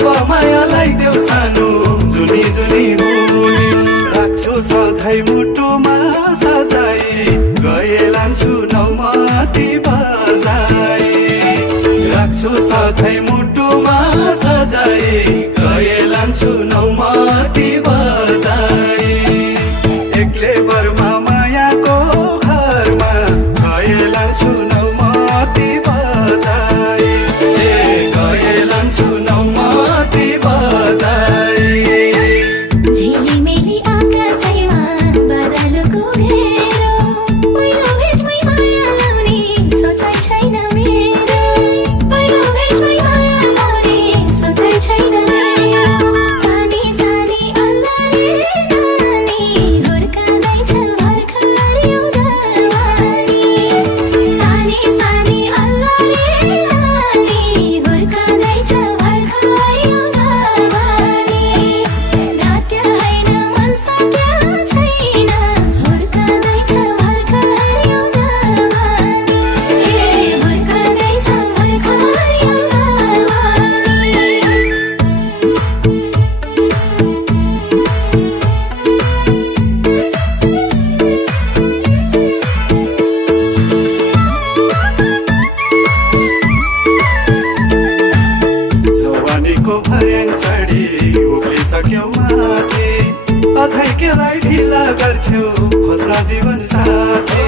अब मायालाई देऊ सानो जुनी जुनी हुने राख्छु सधैँ मुटुमा सजाई गए लान्छु नौमती बजाई राख्छु सधैँ मुटुमा सजाई गए लान्छु नौमती बजाई एक्लै बर्मा मायाको घरमा गए लान्छु नौमती बजाई गए लान्छु नौमती बजाई झिलिमिली आकाशैमा बादलको घेरो पहिलो भेटमै माया लाउने सोचाइ छैन मेरो पहिलो भेटमै माया लाउने सोचाइ छैन मेरो सानी सानी अल्लाहले नानी हुर्काउँदैछ भर्खर एउटा वानी सानी सानी अल्लाहले नानी हुर्काउँदैछ भर्खर एउटा वानी घाट्य होइन मन साट्य छैन हुर्काउँदैछ भर्खर एउटा वानी हुर्काउँदैछ भर्खर एउटा जवानीको भर्याङ चढी उक्लिसक्यौ माथि अझै केलाई ढिला गर्छौ खोज्न जीवन साथी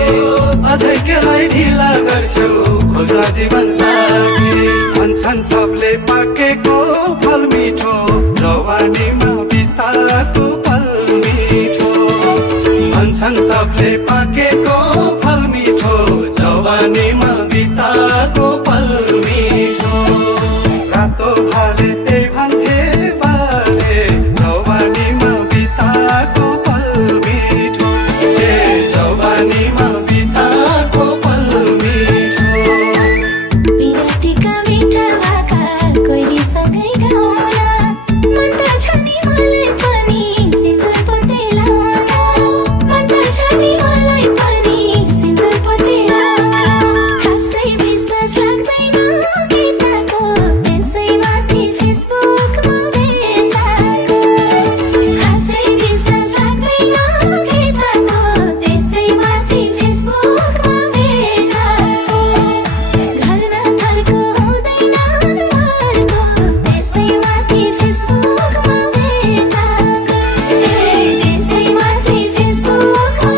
अझै केलाई ढिला गर्छौ खोज्न जीवन साथी भन्छन् सबले पाकेको फल मिठो जवानीमा बिताएको पल मिठो भन्छन् सबले पाकेको फल मिठो जवानीमा बिताएको पल मिठो रातो भाले त्यही भन्थे बाले जवानीमा बिताएको पल मिठो जवानीमा बिताएको पल मिठो बिरातीका मिठा भाका कोइलीसँगै गाउन मन त छ नि मलाई पनि सिन्दुर पोते लाउन मन त छ नि मलाई पनि सिन्दुर पोते लाउन खासै विश्वास लाग्दैन केटाको त्यसैमाथि फेसबुकमा भेटाको खासै विश्वास लाग्दैन केटाको त्यसैमाथि फेसबुकमा भेटाको घर न घरको हुँदैन अनुहारको त्यसैमाथि फेसबुकमा भेटाको त्यसैमाथि फेसबुकमा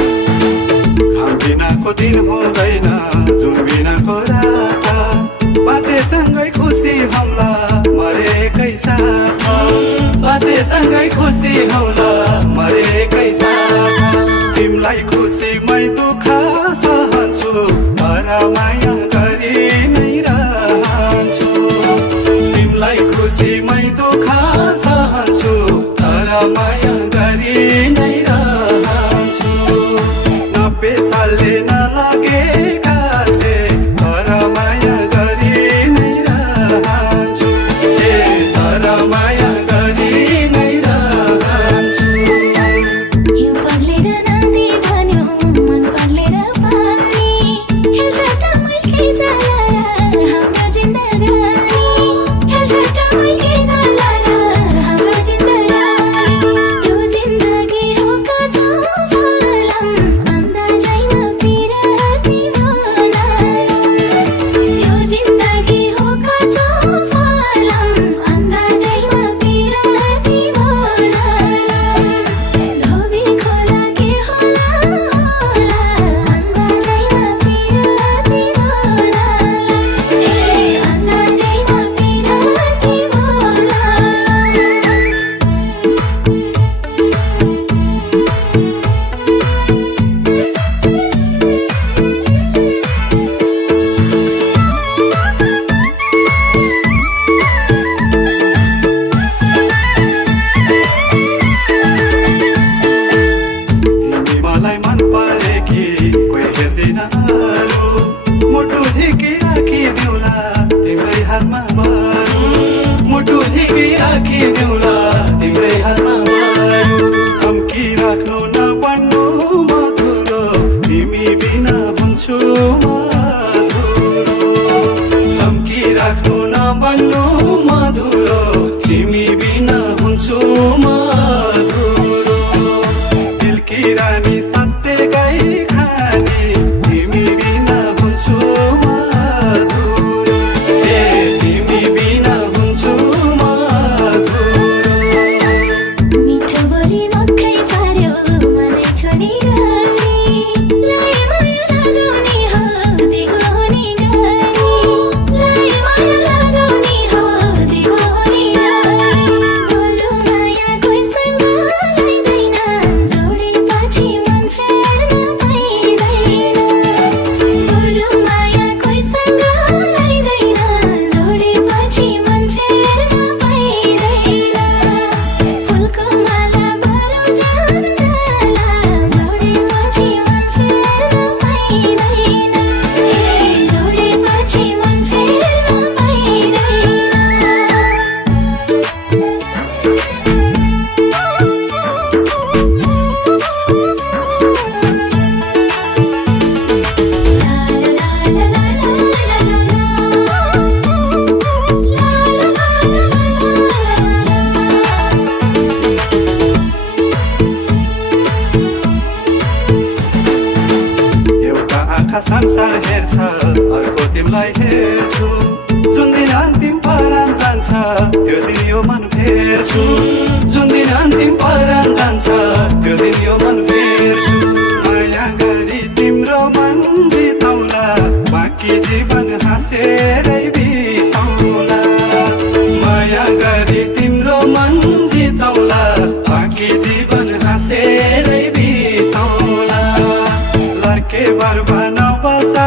घाम बिनाको दिन हुँदैन जुन बिनाको रात बाँचेसँगै खुसी हौला मरेकै साथ बाँचेसँगै खुसी हौला मरेकै साथ तिमीलाई खुसी मै दुःख सहन्छु तर माया गरी नै रहन्छु तिमीलाई खुसी मै दुःख सहन्छु तर माया गरी नै रहन्छु 90 सालले नलागेकाले तर माया गरी नै रहन्छु तर माया गरी नै रहन्छु हिउँ पग्लेर नदी भन्यो मन पग्लेर पानी खेल्छ टमै बिरानी सत्य गाई खाने तिमी बिना हुन्छु म अधुरो ए तिमी बिना हुन्छु म अधुरो मिठो बोली मक्खै पार्यो मनै छोडी गए लाई माया लगाउने हो दिगो हुने गए लाई माया लगाउने हो दिगो हुने गए बोलु माया कोहीसँग लाग्दैन जोडेपछि मन फेर्न पाइँदैन बोलु माया कोहीसँग लाग्दैन जोडेपछि मन फेर्न पाइँदैन फुलको माला भरौँ जान जाला जोडेपछि मन फेर्न पाइँदैन जोडेपछि मन फेर्न पाइँदैन एउटा आँखा संसार हेर्छ अर्को तिमीलाई हेर्छु जुन दिन अन्तिम परान जान्छ त्यो दिन यो मन फेर्छु जुन दिन अन्तिम परान जान्छ त्यो दिन यो मन फेर्छु माया गरी तिम्रो मन जिताउला बाँकी जीवन हाँसेरै बिताउला माया गरी तिम्रो मन जिताउला बाँकी जीवन हाँसेरै बिताउला लर्के बर बनाउ बसा